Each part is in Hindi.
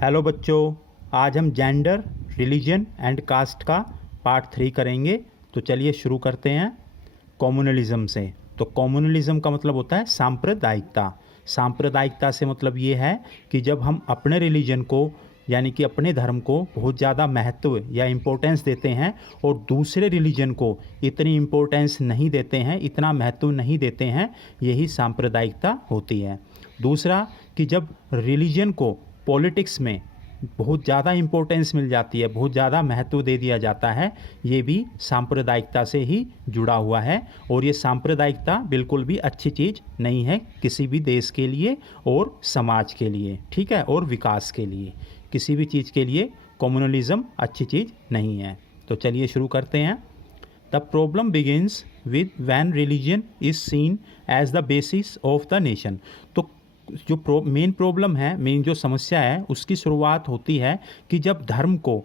हेलो बच्चों, आज हम जेंडर, रिलीजन एंड कास्ट का पार्ट 3 करेंगे। तो चलिए शुरू करते हैं कम्युनलिज्म से। तो कम्युनलिज्म का मतलब होता है सांप्रदायिकता। सांप्रदायिकता से मतलब ये है कि जब हम अपने रिलीजन को यानी कि अपने धर्म को बहुत ज़्यादा महत्व या इम्पोर्टेंस देते हैं और दूसरे रिलीजन को इतनी इम्पोर्टेंस नहीं देते हैं, इतना महत्व नहीं देते हैं, यही सांप्रदायिकता होती है। दूसरा कि जब रिलीजन को पॉलिटिक्स में बहुत ज़्यादा इम्पोर्टेंस मिल जाती है, बहुत ज़्यादा महत्व दे दिया जाता है, ये भी सांप्रदायिकता से ही जुड़ा हुआ है। और ये सांप्रदायिकता बिल्कुल भी अच्छी चीज़ नहीं है किसी भी देश के लिए और समाज के लिए, ठीक है, और विकास के लिए। किसी भी चीज़ के लिए कम्युनलिज्म अच्छी चीज़ नहीं है। तो चलिए शुरू करते हैं। The problem begins with when religion is seen as the basis of the nation. तो जो मेन प्रॉब्लम है, मेन जो समस्या है, उसकी शुरुआत होती है कि जब धर्म को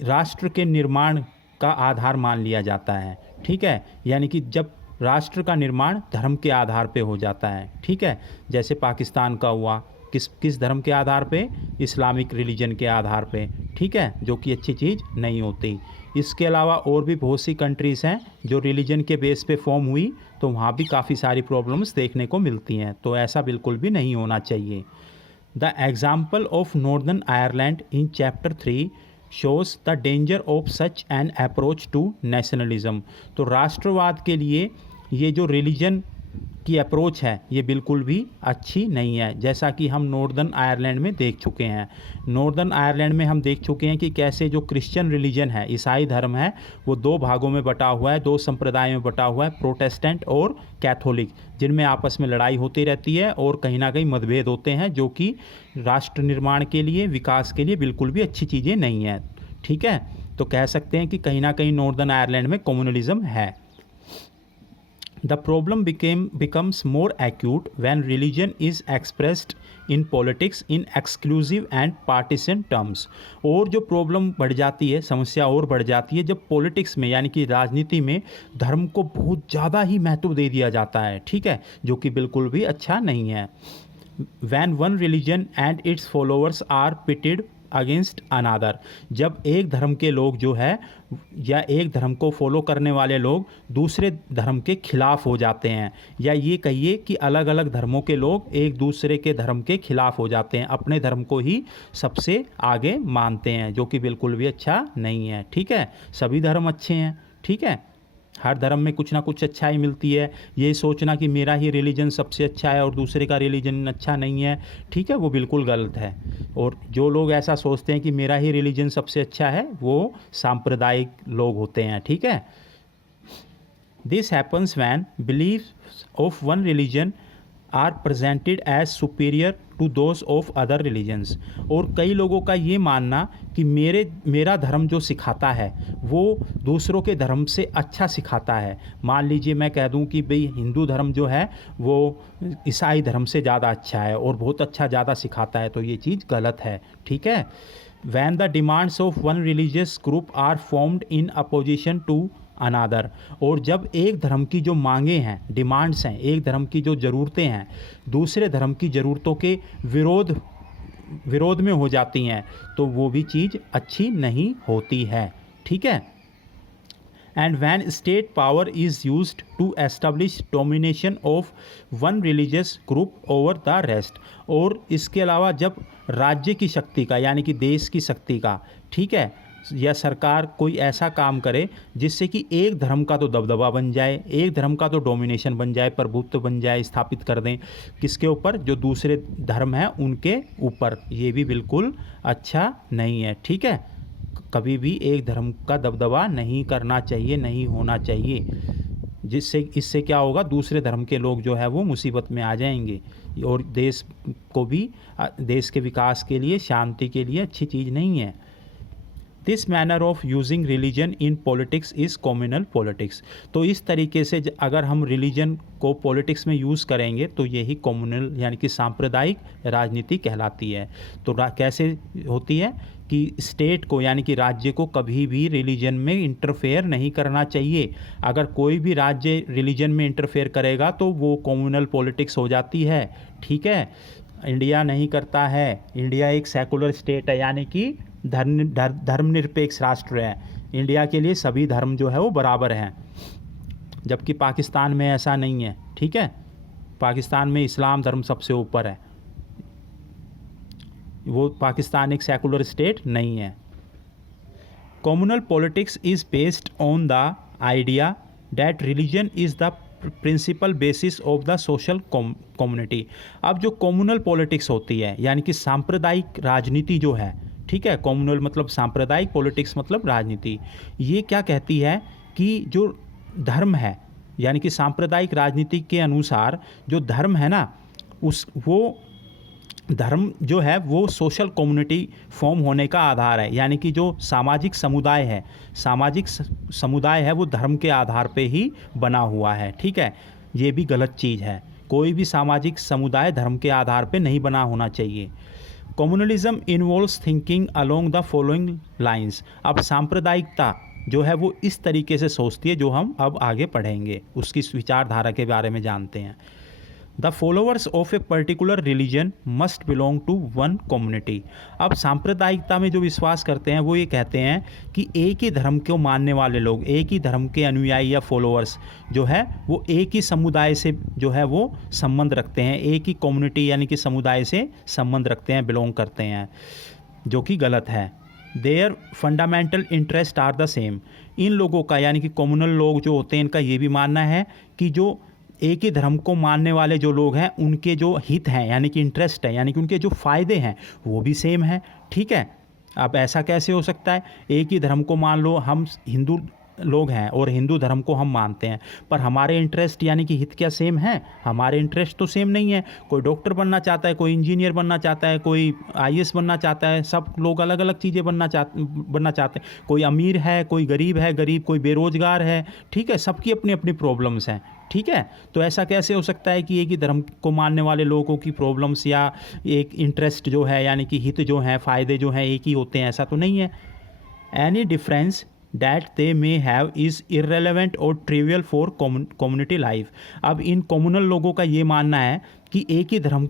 राष्ट्र के निर्माण का आधार मान लिया जाता है, ठीक है, यानी कि जब राष्ट्र का निर्माण धर्म के आधार पे हो जाता है, ठीक है, जैसे पाकिस्तान का हुआ, किस धर्म के आधार पे? इस्लामिक रिलीजन के आधार पे, ठीक है, जो कि अच्छी चीज़ नहीं होती। इसके अलावा और भी बहुत सी कंट्रीज़ हैं जो रिलीजन के बेस पे फॉर्म हुई, तो वहाँ भी काफ़ी सारी प्रॉब्लम्स देखने को मिलती हैं। तो ऐसा बिल्कुल भी नहीं होना चाहिए। The example of Northern Ireland in chapter 3 shows the danger of such an approach to nationalism. तो राष्ट्रवाद के लिए ये जो रिलीजन की अप्रोच है, ये बिल्कुल भी अच्छी नहीं है। जैसा कि हम नॉर्दर्न आयरलैंड में देख चुके हैं। नॉर्दर्न आयरलैंड में हम देख चुके हैं कि कैसे जो क्रिश्चियन रिलीजन है, ईसाई धर्म है, वो दो भागों में बटा हुआ है, दो संप्रदायों में बटा हुआ है, प्रोटेस्टेंट और कैथोलिक, जिनमें आपस में लड़ाई होती रहती है और कहीं ना कहीं मतभेद होते हैं, जो कि राष्ट्र निर्माण के लिए, विकास के लिए बिल्कुल भी अच्छी चीज़ें नहीं हैं, ठीक है। तो कह सकते हैं कि कहीं ना कहीं नॉर्दर्न आयरलैंड में कम्युनलिज्म है। The problem becomes more acute when religion is expressed in politics in exclusive and partisan terms। और जो प्रॉब्लम बढ़ जाती है, समस्या और बढ़ जाती है, जब पॉलिटिक्स में यानी कि राजनीति में धर्म को बहुत ज़्यादा ही महत्व दे दिया जाता है, ठीक है, जो कि बिल्कुल भी अच्छा नहीं है। When one religion and its followers are pitted against अनादर, जब एक धर्म के लोग जो है या एक धर्म को फॉलो करने वाले लोग दूसरे धर्म के खिलाफ हो जाते हैं, या ये कहिए कि अलग अलग धर्मों के लोग एक दूसरे के धर्म के खिलाफ हो जाते हैं, अपने धर्म को ही सबसे आगे मानते हैं, जो कि बिल्कुल भी अच्छा नहीं है, ठीक है। सभी धर्म अच्छे हैं, ठीक है, हर धर्म में कुछ ना कुछ अच्छाई मिलती है। ये सोचना कि मेरा ही रिलीजन सबसे अच्छा है और दूसरे का रिलीजन अच्छा नहीं है, ठीक है, वो बिल्कुल गलत है। और जो लोग ऐसा सोचते हैं कि मेरा ही रिलीजन सबसे अच्छा है, वो सांप्रदायिक लोग होते हैं, ठीक है। This happens when believes of one religion are presented as superior to those of other religions. और कई लोगों का ये मानना कि मेरा धर्म जो सिखाता है वो दूसरों के धर्म से अच्छा सिखाता है। मान लीजिए मैं कह दूं कि भाई हिंदू धर्म जो है वो ईसाई धर्म से ज़्यादा अच्छा है और बहुत अच्छा ज़्यादा सिखाता है, तो ये चीज़ गलत है, ठीक है। When the demands of one religious group are formed in opposition to another. और जब एक धर्म की जो मांगे हैं, डिमांड्स हैं, एक धर्म की जो ज़रूरतें हैं दूसरे धर्म की ज़रूरतों के विरोध में हो जाती हैं, तो वो भी चीज़ अच्छी नहीं होती है, ठीक है। And when state power is used to establish domination of one religious group over the rest. और इसके अलावा जब राज्य की शक्ति का यानी कि देश की शक्ति का, ठीक है, या सरकार कोई ऐसा काम करे जिससे कि एक धर्म का तो दबदबा बन जाए, एक धर्म का तो डोमिनेशन बन जाए, प्रभुत्व बन जाए, स्थापित कर दें, किसके ऊपर? जो दूसरे धर्म हैं उनके ऊपर, ये भी बिल्कुल अच्छा नहीं है, ठीक है। कभी भी एक धर्म का दबदबा नहीं करना चाहिए, नहीं होना चाहिए, जिससे इससे क्या होगा, दूसरे धर्म के लोग जो है वो मुसीबत में आ जाएंगे और देश को भी, देश के विकास के लिए, शांति के लिए अच्छी चीज़ नहीं है। This manner of using religion in politics is communal politics. तो इस तरीके से अगर हम रिलीजन को पॉलिटिक्स में यूज़ करेंगे तो यही कम्युनल यानी कि सांप्रदायिक राजनीति कहलाती है। तो कैसे होती है कि स्टेट को यानी कि राज्य को कभी भी रिलीजन में इंटरफेयर नहीं करना चाहिए। अगर कोई भी राज्य रिलीजन में इंटरफेयर करेगा तो वो कम्युनल पॉलिटिक्स हो जाती है, ठीक है। इंडिया नहीं करता है। इंडिया एक सेकुलर स्टेट है, यानी कि धर्मनिरपेक्ष राष्ट्र है। इंडिया के लिए सभी धर्म जो है वो बराबर हैं, जबकि पाकिस्तान में ऐसा नहीं है। ठीक है, पाकिस्तान में इस्लाम धर्म सबसे ऊपर है। वो पाकिस्तान एक सेकुलर स्टेट नहीं है। Communal politics is based on the idea that religion is the principal basis of the social community. अब जो कम्युनल पॉलिटिक्स होती है, यानी कि सांप्रदायिक राजनीति जो है, ठीक है, कम्युनल मतलब सांप्रदायिक, पॉलिटिक्स मतलब राजनीति, ये क्या कहती है कि जो धर्म है, यानी कि सांप्रदायिक राजनीति के अनुसार जो धर्म है ना, वो धर्म जो है वो सोशल कम्युनिटी फॉर्म होने का आधार है। यानी कि जो सामाजिक समुदाय है, सामाजिक समुदाय है वो धर्म के आधार पे ही बना हुआ है। ठीक है, ये भी गलत चीज़ है। कोई भी सामाजिक समुदाय धर्म के आधार पे नहीं बना होना चाहिए। Communalism involves thinking along the following lines. अब सांप्रदायिकता जो है वो इस तरीके से सोचती है, जो हम अब आगे पढ़ेंगे, उसकी विचारधारा के बारे में जानते हैं। The followers of a particular religion must belong to one community. अब सांप्रदायिकता में जो विश्वास करते हैं वो ये कहते हैं कि एक ही धर्म को मानने वाले लोग, एक ही धर्म के अनुयायी या फॉलोअर्स जो है वो एक ही समुदाय से जो है वो संबंध रखते हैं, एक ही कम्युनिटी यानी कि समुदाय से संबंध रखते हैं, बिलोंग करते हैं, जो कि गलत है। Their fundamental interest are the same. इन लोगों का यानी कि कम्युनल लोग जो होते हैं, इनका ये भी मानना है कि जो एक ही धर्म को मानने वाले जो लोग हैं उनके जो हित हैं यानी कि इंटरेस्ट है, यानी कि उनके जो फ़ायदे हैं वो भी सेम है। ठीक है, अब ऐसा कैसे हो सकता है? एक ही धर्म को मान लो, हम हिंदू लोग हैं और हिंदू धर्म को हम मानते हैं, पर हमारे इंटरेस्ट यानी कि हित क्या सेम है? हमारे इंटरेस्ट तो सेम नहीं है। कोई डॉक्टर बनना चाहता है, कोई इंजीनियर बनना चाहता है, कोई आईएएस बनना चाहता है, सब लोग अलग अलग चीज़ें बनना चाहते हैं। कोई अमीर है, कोई गरीब, कोई बेरोजगार है। ठीक है, सबकी अपनी अपनी प्रॉब्लम्स हैं। ठीक है, तो ऐसा कैसे हो सकता है कि एक ही धर्म को मानने वाले लोगों की प्रॉब्लम्स या एक इंटरेस्ट जो है यानी कि हित जो हैं, फ़ायदे जो हैं एक ही होते हैं? ऐसा तो नहीं है। Any difference that they may have is irrelevant or trivial for community life। अब इन कम्युनल लोगों का ये मानना है कि एक ही धर्म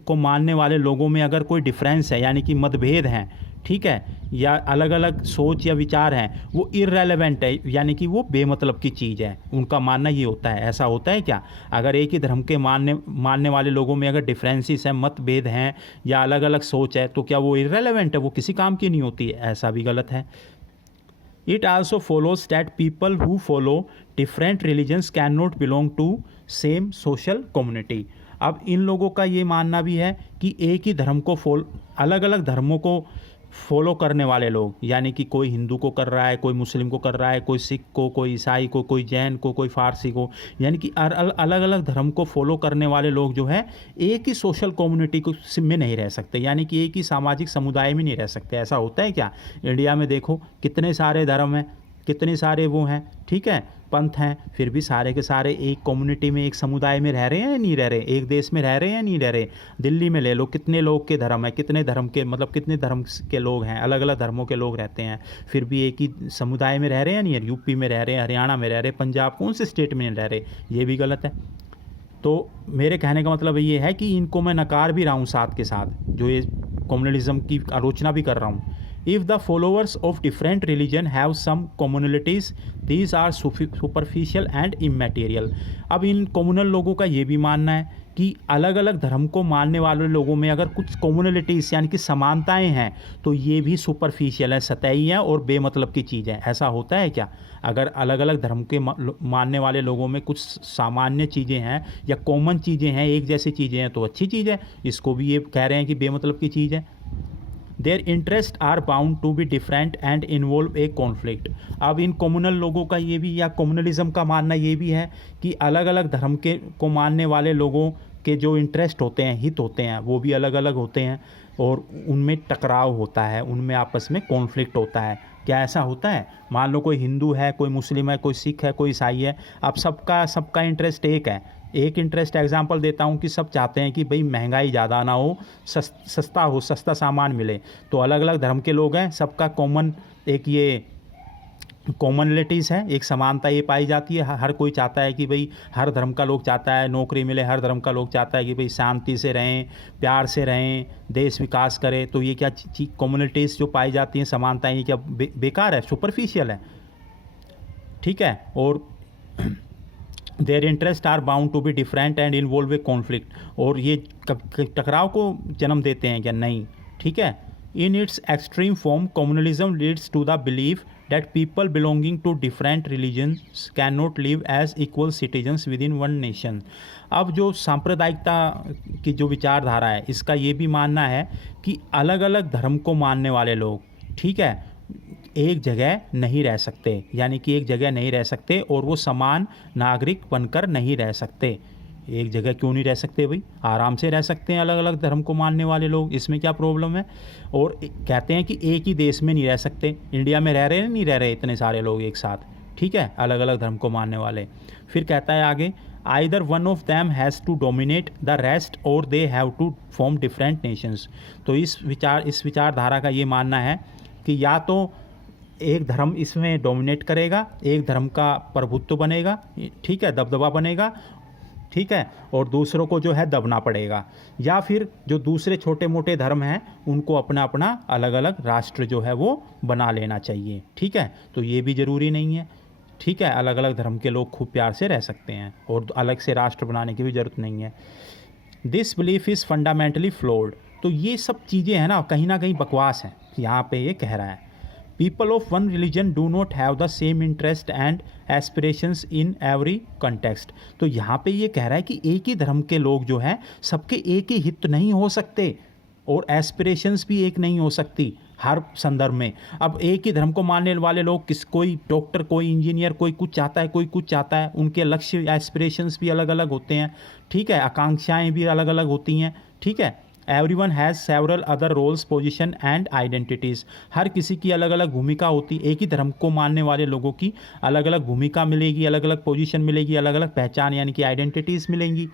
को मानने वाले लोगों में अगर कोई डिफरेंस है यानी कि मतभेद हैं, ठीक है, या अलग अलग सोच या विचार हैं, वो इररेलेवेंट है, यानी कि वो बेमतलब की चीज़ है। उनका मानना ये होता है। ऐसा होता है क्या? अगर एक ही धर्म के मानने वाले लोगों में अगर डिफरेंसेस हैं, मतभेद हैं या अलग अलग सोच है, तो क्या वो इररेलेवेंट है, वो किसी काम की नहीं होती है? ऐसा भी गलत है। It also follows that people who follow different religions cannot belong to same social community। अब इन लोगों का ये मानना भी है कि एक ही धर्म को अलग अलग धर्मों को फॉलो करने वाले लोग, यानी कि कोई हिंदू को कर रहा है, कोई मुस्लिम को कर रहा है, कोई सिख को, कोई ईसाई को, कोई जैन को, कोई फारसी को, यानी कि अलग अलग धर्म को फॉलो करने वाले लोग जो है एक ही सोशल कम्युनिटी को में नहीं रह सकते, यानी कि एक ही सामाजिक समुदाय में नहीं रह सकते। ऐसा होता है क्या? इंडिया में देखो कितने सारे धर्म हैं, कितने सारे वो हैं, ठीक है, पंथ हैं, फिर भी सारे के सारे एक कम्युनिटी में, एक समुदाय में रह रहे हैं या नहीं रह रहे? एक देश में रह रहे हैं या नहीं रह रहे? दिल्ली में ले लो, कितने लोग के धर्म है, कितने धर्म के मतलब कितने धर्म के लोग हैं, अलग अलग धर्मों के लोग रहते हैं, फिर भी एक ही समुदाय में रह रहे हैं नहीं? यूपी में रह रहे हैं, हरियाणा में रह रहे, पंजाब, कौन से स्टेट में रह रहे? ये भी गलत है। तो मेरे कहने का मतलब ये है कि इनको मैं नकार भी रहा हूँ साथ के साथ, जो ये कम्युनलिज्म की आलोचना भी कर रहा हूँ। If the followers of different religion have some commonalities, these are superficial and immaterial। अब इन कम्युनल लोगों का ये भी मानना है कि अलग अलग धर्म को मानने वाले लोगों में अगर कुछ कम्युनलिटीज़ यानी कि समानताएं हैं, तो ये भी सुपरफिशियल है, सतही है और बेमतलब की चीज़ है। ऐसा होता है क्या? अगर अलग अलग धर्म के मानने वाले लोगों में कुछ सामान्य चीज़ें हैं या कॉमन चीज़ें हैं, एक जैसी चीज़ें हैं, तो अच्छी चीज़ है। इसको भी ये कह रहे हैं कि बेमतलब की चीज़ है। Their interest are bound to be different and involve a conflict. अब इन कम्युनल लोगों का ये भी, या कम्युनलिज्म का मानना ये भी है कि अलग अलग धर्म को मानने वाले लोगों के जो इंटरेस्ट होते हैं, हित होते हैं, वो भी अलग अलग होते हैं और उनमें टकराव होता है, उनमें आपस में कॉन्फ्लिक्ट होता है। क्या ऐसा होता है? मान लो कोई हिंदू है, कोई मुस्लिम है, कोई सिख है, कोई ईसाई है, अब सबका इंटरेस्ट एक है। एक इंटरेस्ट एग्जांपल देता हूँ कि सब चाहते हैं कि भाई महंगाई ज़्यादा ना हो, सस्ता हो, सस्ता सामान मिले। तो अलग अलग धर्म के लोग हैं, सबका कॉमन एक ये कॉमनलिटीज़ है, एक समानता ये पाई जाती है, हर कोई चाहता है कि भाई, हर धर्म का लोग चाहता है नौकरी मिले, हर धर्म का लोग चाहता है कि भाई शांति से रहें, प्यार से रहें, देश विकास करे। तो ये क्या कम्युनिटीज़ जो पाई जाती हैं, समानताएं, ये क्या बेकार है, सुपरफिशियल है, ठीक है। और their interest are bound to be different and involve a conflict, और ये टकराव को जन्म देते हैं क्या? नहीं, ठीक है। In its extreme form communalism leads to the belief that people belonging to different religions cannot live as equal citizens within one nation। अब जो सांप्रदायिकता की जो विचारधारा है, इसका ये भी मानना है कि अलग अलग धर्म को मानने वाले लोग, ठीक है, एक जगह नहीं रह सकते, यानी कि एक जगह नहीं रह सकते और वो समान नागरिक बनकर नहीं रह सकते। एक जगह क्यों नहीं रह सकते भाई? आराम से रह सकते हैं अलग अलग धर्म को मानने वाले लोग, इसमें क्या प्रॉब्लम है? और कहते हैं कि एक ही देश में नहीं रह सकते, इंडिया में रह रहे नहीं रह रहे इतने सारे लोग एक साथ, ठीक है, अलग अलग धर्म को मानने वाले। फिर कहता है आगे, either one of them has to dominate the rest और they have to form different nations. तो इस विचारधारा का ये मानना है कि या तो एक धर्म इसमें डोमिनेट करेगा, एक धर्म का प्रभुत्व बनेगा, ठीक है, दबदबा बनेगा, ठीक है, और दूसरों को जो है दबना पड़ेगा, या फिर जो दूसरे छोटे मोटे धर्म हैं उनको अपना अपना अलग अलग राष्ट्र जो है वो बना लेना चाहिए, ठीक है। तो ये भी ज़रूरी नहीं है, ठीक है, अलग अलग धर्म के लोग खूब प्यार से रह सकते हैं और अलग से राष्ट्र बनाने की भी ज़रूरत नहीं है। This belief is fundamentally flawed. तो ये सब चीज़ें हैं ना कहीं बकवास हैं, यहाँ पे ये कह रहा है। People of one religion do not have the same interest and aspirations in every context। तो यहाँ पे ये कह रहा है कि एक ही धर्म के लोग जो हैं सबके एक ही हित नहीं हो सकते और एस्पिरेशंस भी एक नहीं हो सकती हर संदर्भ में। अब एक ही धर्म को मानने वाले लोग, कोई डॉक्टर, कोई इंजीनियर, कोई कुछ चाहता है, कोई कुछ चाहता है, उनके लक्ष्य एस्पिरेशंस भी अलग अलग होते हैं, ठीक है, आकांक्षाएँ भी अलग अलग होती हैं, ठीक है। Everyone has several other roles, position and identities. हर किसी की अलग अलग भूमिका होती, एक ही धर्म को मानने वाले लोगों की अलग अलग भूमिका मिलेगी, अलग अलग पोजीशन मिलेगी, अलग अलग पहचान यानी कि आइडेंटिटीज़ मिलेंगी।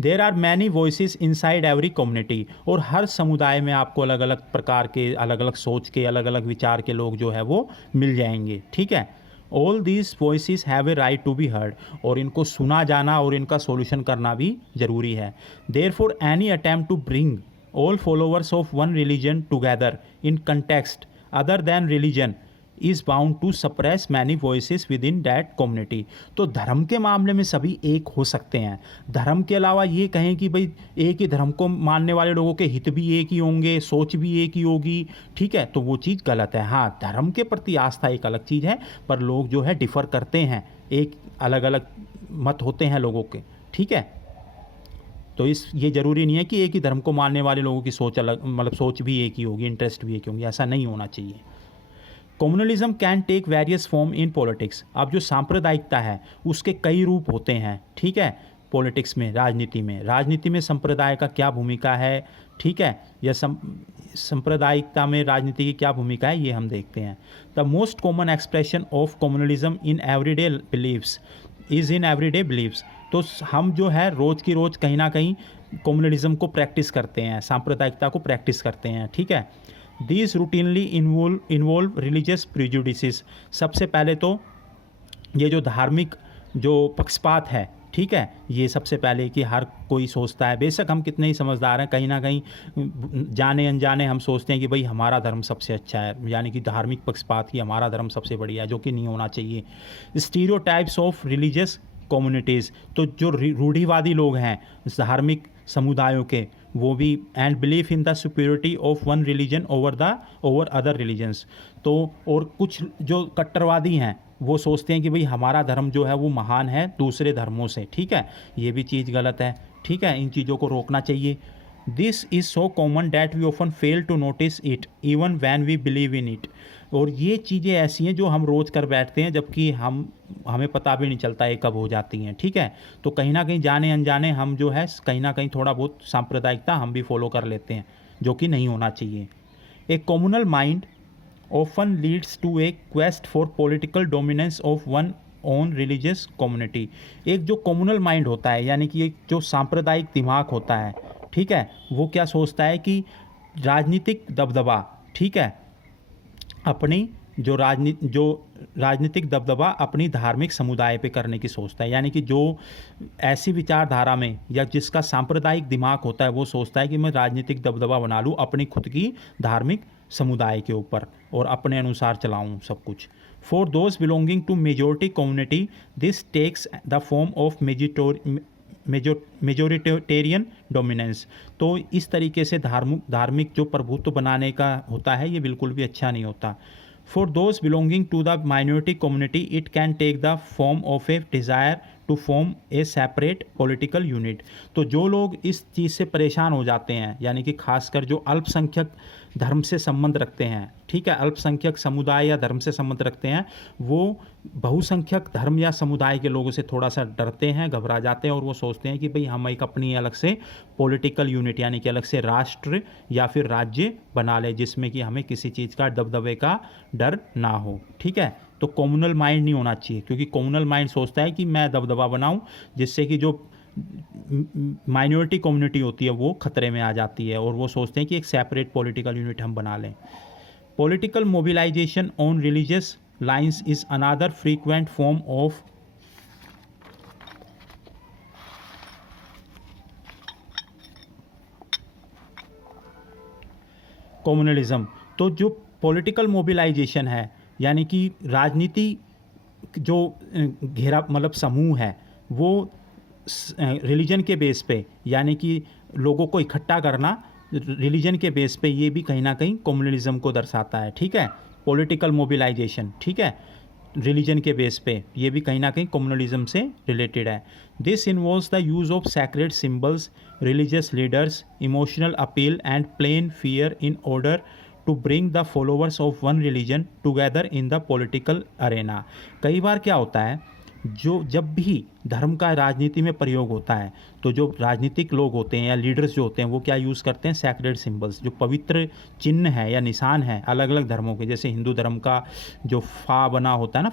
There are many voices inside every community, और हर समुदाय में आपको अलग अलग प्रकार के, अलग अलग सोच के, अलग अलग विचार के लोग जो है वो मिल जाएंगे, ठीक है। All these voices have a right to be heard, और इनको सुना जाना और इनका सॉल्यूशन करना भी ज़रूरी है। Therefore any attempt to bring all followers of one religion together in context other than religion is bound to suppress many voices within that community. तो धर्म के मामले में सभी एक हो सकते हैं, धर्म के अलावा ये कहें कि भाई एक ही धर्म को मानने वाले लोगों के हित भी एक ही होंगे, सोच भी एक ही होगी, ठीक है, तो वो चीज़ गलत है। हाँ, धर्म के प्रति आस्था एक अलग चीज़ है, पर लोग जो है डिफ़र करते हैं, एक अलग अलग मत होते हैं लोगों के, ठीक है। तो ये ज़रूरी नहीं है कि एक ही धर्म को मानने वाले लोगों की सोच अलग, मतलब सोच भी एक ही होगी, इंटरेस्ट भी एक ही होंगे, ऐसा नहीं होना चाहिए। Communalism can take various form in politics. अब जो सांप्रदायिकता है उसके कई रूप होते हैं, ठीक है, पॉलिटिक्स में, राजनीति में संप्रदाय का क्या भूमिका है, ठीक है, या सांप्रदायिकता में राजनीति की क्या भूमिका है, ये हम देखते हैं। The most common expression of communalism in everyday believes is in everyday believes. तो हम जो है रोज़ की रोज़ कहीं ना कहीं कम्युनलिज्म को प्रैक्टिस करते हैं, सांप्रदायिकता को प्रैक्टिस करते हैं, ठीक है। These routinely involve religious prejudices। सबसे पहले तो ये जो धार्मिक जो पक्षपात है, ठीक है, ये सबसे पहले कि हर कोई सोचता है, बेशक हम कितने ही समझदार हैं, कहीं ना कहीं जाने अनजाने हम सोचते हैं कि भाई हमारा धर्म सबसे अच्छा है, यानी कि धार्मिक पक्षपात की हमारा धर्म सबसे बढ़िया है, जो कि नहीं होना चाहिए। Stereotypes of religious communities. तो जो रूढ़िवादी लोग हैं धार्मिक समुदायों के, वो भी, and belief in the superiority of one religion over other religions. तो और कुछ जो कट्टरवादी हैं वो सोचते हैं कि भाई हमारा धर्म जो है वो महान है दूसरे धर्मों से, ठीक है, ये भी चीज़ गलत है, ठीक है, इन चीज़ों को रोकना चाहिए। This is so common that we often fail to notice it even when we believe in it. और ये चीज़ें ऐसी हैं जो हम रोज़ कर बैठते हैं, जबकि हमें पता भी नहीं चलता ये कब हो जाती हैं, ठीक है। तो कहीं ना कहीं जाने अनजाने हम जो है कहीं ना कहीं थोड़ा बहुत सांप्रदायिकता हम भी फॉलो कर लेते हैं, जो कि नहीं होना चाहिए। A communal mind often leads to a quest for political dominance of one own religious community. एक जो कम्युनल माइंड होता है, यानी कि एक जो सांप्रदायिक दिमाग होता है, ठीक है, वो क्या सोचता है कि राजनीतिक दबदबा, ठीक है, अपनी जो राजनीतिक दबदबा अपनी धार्मिक समुदाय पे करने की सोचता है, यानी कि जो ऐसी विचारधारा में या जिसका सांप्रदायिक दिमाग होता है वो सोचता है कि मैं राजनीतिक दबदबा बना लूँ अपनी खुद की धार्मिक समुदाय के ऊपर और अपने अनुसार चलाऊँ सब कुछ। For those belonging to majority community this takes the form of majoritarian dominance. तो इस तरीके से धार्मिक जो प्रभुत्व बनाने का होता है ये बिल्कुल भी अच्छा नहीं होता। For those belonging to the minority community it can take the form of a desire to form a separate political unit. तो जो लोग इस चीज़ से परेशान हो जाते हैं, यानी कि खासकर जो अल्पसंख्यक धर्म से संबंध रखते हैं, ठीक है, अल्पसंख्यक समुदाय या धर्म से संबंध रखते हैं, वो बहुसंख्यक धर्म या समुदाय के लोगों से थोड़ा सा डरते हैं, घबरा जाते हैं और वो सोचते हैं कि भाई हम एक अपनी अलग से पॉलिटिकल यूनिट यानी कि अलग से राष्ट्र या फिर राज्य बना ले जिसमें कि हमें किसी चीज़ का दबदबे का डर ना हो। ठीक है, तो कम्युनल माइंड नहीं होना चाहिए, क्योंकि कम्युनल माइंड सोचता है कि मैं दबदबा बनाऊं जिससे कि जो माइनॉरिटी कम्युनिटी होती है वो खतरे में आ जाती है और वो सोचते हैं कि एक सेपरेट पॉलिटिकल यूनिट हम बना लें। Political mobilisation on religious lines is another frequent form of communalism. तो जो पॉलिटिकल मोबिलाइजेशन है यानी कि राजनीति जो घेरा मतलब समूह है वो रिलीजन के बेस पे यानी कि लोगों को इकट्ठा करना रिलीजन के बेस पे, ये भी कहीं ना कहीं कम्युनलिज्म को दर्शाता है। ठीक है, पॉलिटिकल मोबिलाइजेशन, ठीक है, रिलीजन के बेस पे, ये भी कहीं ना कहीं कम्युनलिज्म से रिलेटेड है। This involves the use of sacred symbols, religious leaders, emotional appeal and plain fear in order to bring the followers of one religion together in the political arena. कई बार क्या होता है, जो जब भी धर्म का राजनीति में प्रयोग होता है तो जो राजनीतिक लोग होते हैं या लीडर्स जो होते हैं वो क्या यूज़ करते हैं, सैक्रेड सिंबल्स, जो पवित्र चिन्ह है या निशान है अलग अलग धर्मों के। जैसे हिंदू धर्म का जो फा बना होता है ना,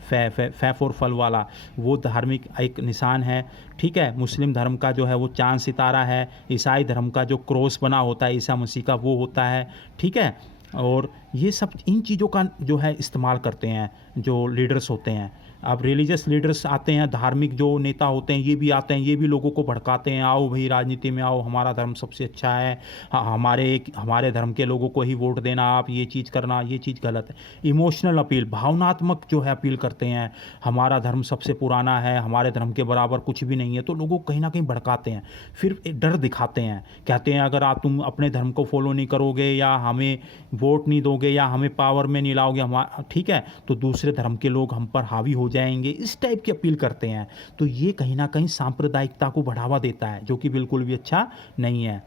फै फॉर फल वाला, वो धार्मिक एक निशान है। ठीक है, मुस्लिम धर्म का जो है वो चांद सितारा है, ईसाई धर्म का जो क्रॉस बना होता है ईसा मसीह का वो होता है। ठीक है, और ये सब इन चीज़ों का जो है इस्तेमाल करते हैं जो लीडर्स होते हैं। अब रिलीजियस लीडर्स आते हैं, धार्मिक जो नेता होते हैं ये भी आते हैं, ये भी लोगों को भड़काते हैं, आओ भाई राजनीति में आओ, हमारा धर्म सबसे अच्छा है, हमारे धर्म के लोगों को ही वोट देना, आप ये चीज़ करना, ये चीज़ गलत है। इमोशनल अपील, भावनात्मक जो है अपील करते हैं, हमारा धर्म सबसे पुराना है, हमारे धर्म के बराबर कुछ भी नहीं है, तो लोगों को कहीं ना कहीं भड़काते हैं, फिर डर दिखाते हैं, कहते हैं अगर तुम अपने धर्म को फॉलो नहीं करोगे या हमें वोट नहीं दोगे या हमें पावर में नहीं लाओगे ठीक है, तो दूसरे धर्म के लोग हम पर हावी हो जाएंगे, इस टाइप की अपील करते हैं। तो ये कहीं ना कहीं सांप्रदायिकता को बढ़ावा देता है जो कि बिल्कुल भी अच्छा नहीं है।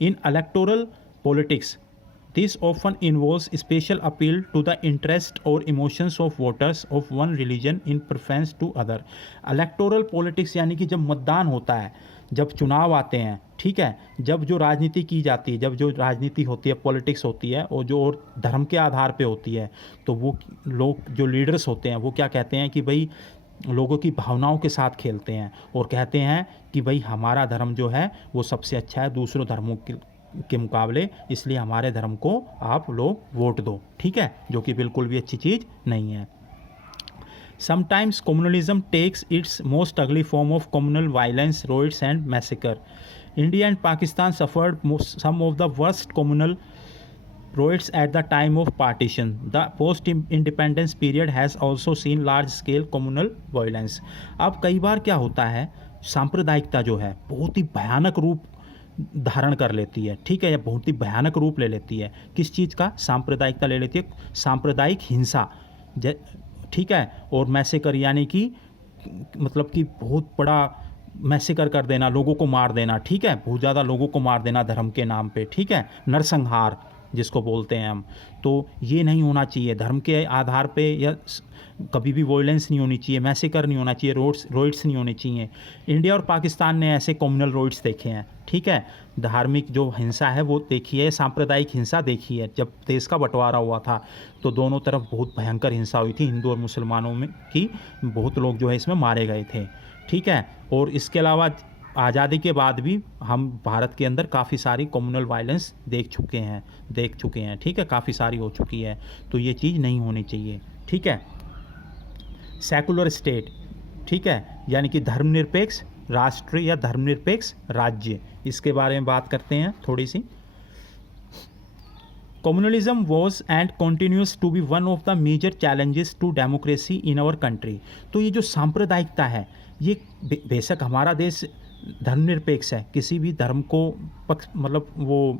In electoral politics this often involves special appeal to the interest और emotions of voters of one religion in preference to other. Electoral politics यानी कि जब मतदान होता है, जब चुनाव आते हैं, ठीक है, जब जो राजनीति की जाती है, जब जो राजनीति होती है, पॉलिटिक्स होती है और जो और धर्म के आधार पे होती है, तो वो लोग जो लीडर्स होते हैं वो क्या कहते हैं कि भाई लोगों की भावनाओं के साथ खेलते हैं और कहते हैं कि भाई हमारा धर्म जो है वो सबसे अच्छा है दूसरों धर्मों के मुकाबले, इसलिए हमारे धर्म को आप लोग वोट दो। ठीक है, जो कि बिल्कुल भी अच्छी चीज़ नहीं है। Sometimes communalism takes its most ugly form of communal violence, riots and massacre. India and Pakistan suffered some of the worst communal riots at the time of partition. The post-independence period has also seen large-scale communal violence. अब कई बार क्या होता है, सांप्रदायिकता जो है बहुत ही भयानक रूप धारण कर लेती है। ठीक है, या बहुत ही भयानक रूप ले लेती है। किस चीज़ का सांप्रदायिकता ले लेती है? सांप्रदायिक हिंसा। ठीक है, और मैसेकर यानी कि मतलब कि बहुत बड़ा मैसेकर कर देना, लोगों को मार देना। ठीक है, बहुत ज़्यादा लोगों को मार देना धर्म के नाम पे। ठीक है, नरसंहार जिसको बोलते हैं हम, तो ये नहीं होना चाहिए। धर्म के आधार पे या कभी भी वॉयलेंस नहीं होनी चाहिए, मैसेकर नहीं होना चाहिए, रोइट्स नहीं होने चाहिए। इंडिया और पाकिस्तान ने ऐसे कम्युनल रोइट्स देखे हैं। ठीक है, धार्मिक जो हिंसा है वो देखी है, सांप्रदायिक हिंसा देखी है। जब देश का बंटवारा हुआ था तो दोनों तरफ बहुत भयंकर हिंसा हुई थी, हिंदू और मुसलमानों में की बहुत लोग जो है इसमें मारे गए थे। ठीक है, और इसके अलावा आज़ादी के बाद भी हम भारत के अंदर काफ़ी सारी कम्युनल वायलेंस देख चुके हैं, ठीक है, काफ़ी सारी हो चुकी है, तो ये चीज़ नहीं होनी चाहिए, ठीक है। सेकुलर स्टेट, ठीक है, यानी कि धर्मनिरपेक्ष राष्ट्र या धर्मनिरपेक्ष राज्य, इसके बारे में बात करते हैं थोड़ी सी। Communalism was and continues to be one of the major challenges to democracy in our country. तो ये जो सांप्रदायिकता है, ये बेशक हमारा देश धर्मनिरपेक्ष है, किसी भी धर्म को मतलब वो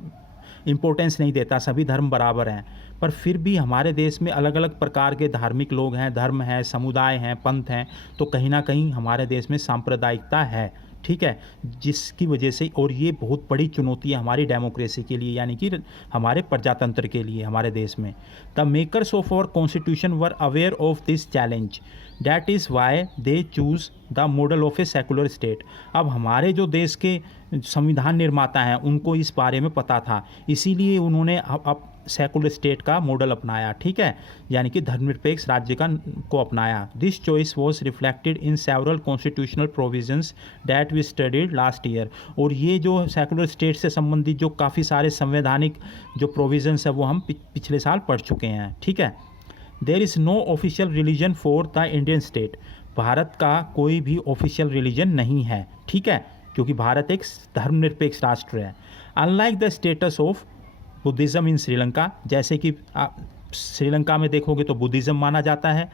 इम्पोर्टेंस नहीं देता, सभी धर्म बराबर हैं, पर फिर भी हमारे देश में अलग अलग प्रकार के धार्मिक लोग हैं, धर्म हैं, समुदाय हैं, पंथ हैं, तो कहीं ना कहीं हमारे देश में सांप्रदायिकता है, ठीक है, जिसकी वजह से, और ये बहुत बड़ी चुनौती है हमारी डेमोक्रेसी के लिए, यानी कि हमारे प्रजातंत्र के लिए हमारे देश में। The makers of our constitution were aware of this challenge, that is why they choose the model of a secular state. अब हमारे जो देश के संविधान निर्माता हैं उनको इस बारे में पता था, इसीलिए उन्होंने अब सेकुलर स्टेट का मॉडल अपनाया, ठीक है, यानी कि धर्मनिरपेक्ष राज्य को अपनाया। This choice was reflected in several constitutional provisions that we studied last year. और ये जो सेकुलर स्टेट से संबंधित जो काफ़ी सारे संवैधानिक जो प्रोविजंस है वो हम पिछले साल पढ़ चुके हैं, ठीक है। There is no official religion for the Indian state. Bharat का कोई भी ऑफिशियल रिलीजन नहीं है, ठीक है, क्योंकि भारत एक धर्मनिरपेक्ष राष्ट्र है। Unlike the status of Buddhism in Sri Lanka, जैसे कि श्रीलंका में देखोगे तो बुद्धिज़्म माना जाता है,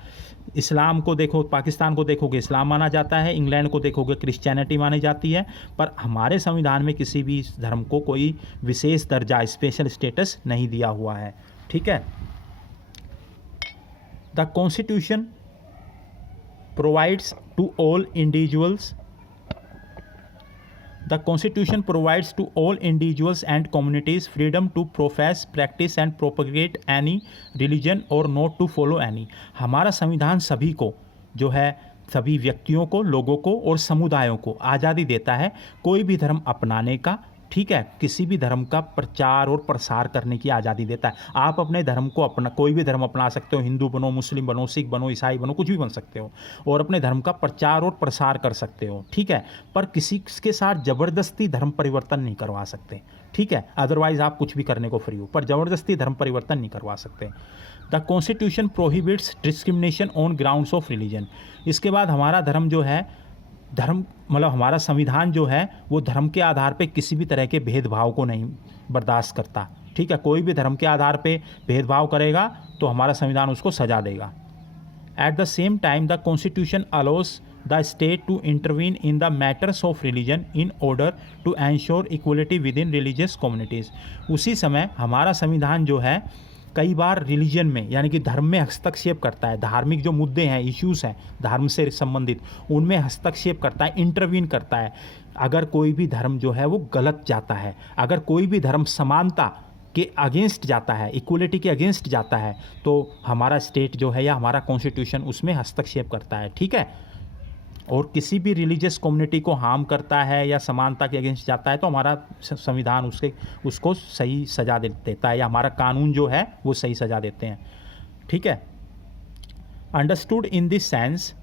इस्लाम को देखो, पाकिस्तान को देखोगे इस्लाम माना जाता है, इंग्लैंड को देखोगे क्रिश्चियनिटी मानी जाती है, पर हमारे संविधान में किसी भी धर्म को कोई विशेष दर्जा, स्पेशल स्टेटस नहीं दिया हुआ है, ठीक है। The constitution provides to all individuals The Constitution provides to all individuals and communities freedom to profess, practice and propagate any religion or not to follow any। हमारा संविधान सभी को जो है, सभी व्यक्तियों को, लोगों को और समुदायों को आज़ादी देता है कोई भी धर्म अपनाने का, ठीक है, किसी भी धर्म का प्रचार और प्रसार करने की आज़ादी देता है। आप अपने धर्म को अपना, कोई भी धर्म अपना सकते हो, हिंदू बनो, मुस्लिम बनो, सिख बनो, ईसाई बनो, कुछ भी बन सकते हो, और अपने धर्म का प्रचार और प्रसार कर सकते हो, ठीक है, पर किसी के साथ ज़बरदस्ती धर्म परिवर्तन नहीं करवा सकते, ठीक है, अदरवाइज आप कुछ भी करने को फ्री हो, पर ज़बरदस्ती धर्म परिवर्तन नहीं करवा सकते। The constitution prohibits discrimination on grounds of religion. इसके बाद हमारा धर्म जो है, धर्म मतलब हमारा संविधान जो है वो धर्म के आधार पे किसी भी तरह के भेदभाव को नहीं बर्दाश्त करता, ठीक है, कोई भी धर्म के आधार पे भेदभाव करेगा तो हमारा संविधान उसको सजा देगा। At the same time the constitution allows the state to intervene in the matters of religion in order to ensure equality within religious communities. उसी समय हमारा संविधान जो है कई बार रिलीजन में, यानी कि धर्म में हस्तक्षेप करता है, धार्मिक जो मुद्दे हैं, इश्यूज़ हैं धर्म से संबंधित, उनमें हस्तक्षेप करता है, इंटरवीन करता है। अगर कोई भी धर्म जो है वो गलत जाता है, अगर कोई भी धर्म समानता के अगेंस्ट जाता है, इक्वलिटी के अगेंस्ट जाता है, तो हमारा स्टेट जो है या हमारा कॉन्स्टिट्यूशन उसमें हस्तक्षेप करता है, ठीक है। और किसी भी रिलीजियस कम्युनिटी को हार्म करता है या समानता के अगेंस्ट जाता है तो हमारा संविधान उसको सही सजा देता है, या हमारा कानून जो है वो सही सजा देते हैं, ठीक है। Understood in this sense,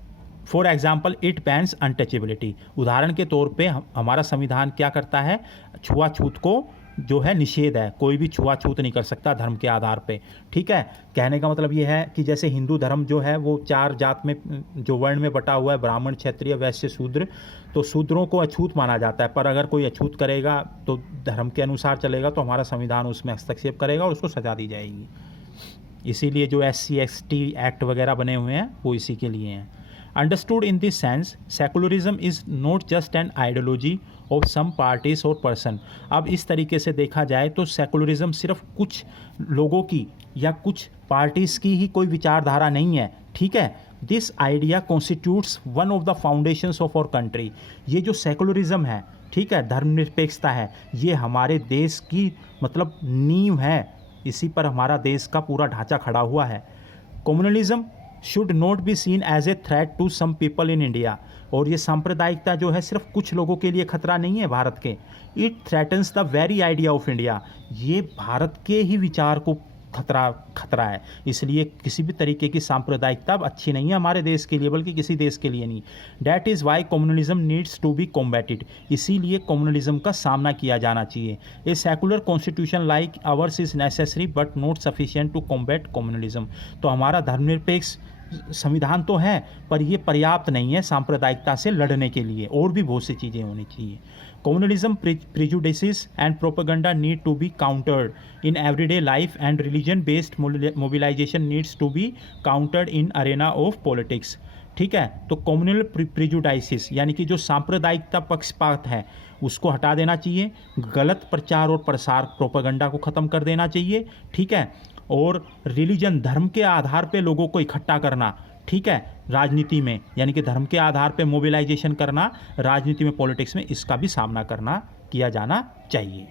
for example it bans untouchability. उदाहरण के तौर पे हमारा संविधान क्या करता है, छुआछूत को जो है निषेध है, कोई भी छुआछूत नहीं कर सकता धर्म के आधार पे, ठीक है। कहने का मतलब ये है कि जैसे हिंदू धर्म जो है वो 4 जात में जो वर्ण में बटा हुआ है, ब्राह्मण, क्षत्रिय, वैश्य, शूद्र, तो शूद्रों को अछूत माना जाता है, पर अगर कोई अछूत करेगा तो धर्म के अनुसार चलेगा तो हमारा संविधान उसमें हस्तक्षेप करेगा और उसको सजा दी जाएगी। इसीलिए जो SC ST एक्ट वगैरह बने हुए हैं वो इसी के लिए हैं। Understood in this sense, secularism is not just an ideology of some parties or person। अब इस तरीके से देखा जाए तो सेकुलरिज्म सिर्फ कुछ लोगों की या कुछ पार्टीज़ की ही कोई विचारधारा नहीं है, ठीक है। This idea constitutes one of the foundations of our country. ये जो सेकुलरिज्म है, ठीक है, धर्मनिरपेक्षता है, ये हमारे देश की मतलब नींव है, इसी पर हमारा देश का पूरा ढांचा खड़ा हुआ है। Communalism should not be seen as a threat to some people in India. और ये सांप्रदायिकता जो है सिर्फ कुछ लोगों के लिए खतरा नहीं है भारत के, it threatens the very idea of India. ये भारत के ही विचार को खतरा है। इसलिए किसी भी तरीके की सांप्रदायिकता अब अच्छी नहीं है हमारे देश के लिए, बल्कि किसी देश के लिए नहीं। That is why communalism needs to be combated, इसीलिए कम्युनलिज्म का सामना किया जाना चाहिए। A secular constitution like ours is necessary but not sufficient to combat communalism. तो हमारा धर्मनिरपेक्ष संविधान तो है, पर यह पर्याप्त नहीं है सांप्रदायिकता से लड़ने के लिए, और भी बहुत सी चीज़ें होनी चाहिए। Communalism, prejudices and propaganda need to be countered in everyday life, and religion-based mobilization needs to be countered in arena of politics. ठीक है, तो कम्युनल प्रिजुडाइसिस यानी कि जो सांप्रदायिकता पक्षपात है उसको हटा देना चाहिए, गलत प्रचार और प्रसार प्रोपेगेंडा को ख़त्म कर देना चाहिए। ठीक है, और रिलीजन धर्म के आधार पे लोगों को इकट्ठा करना, ठीक है, राजनीति में यानी कि धर्म के आधार पे मोबिलाइजेशन करना राजनीति में, पॉलिटिक्स में, इसका भी सामना किया जाना चाहिए।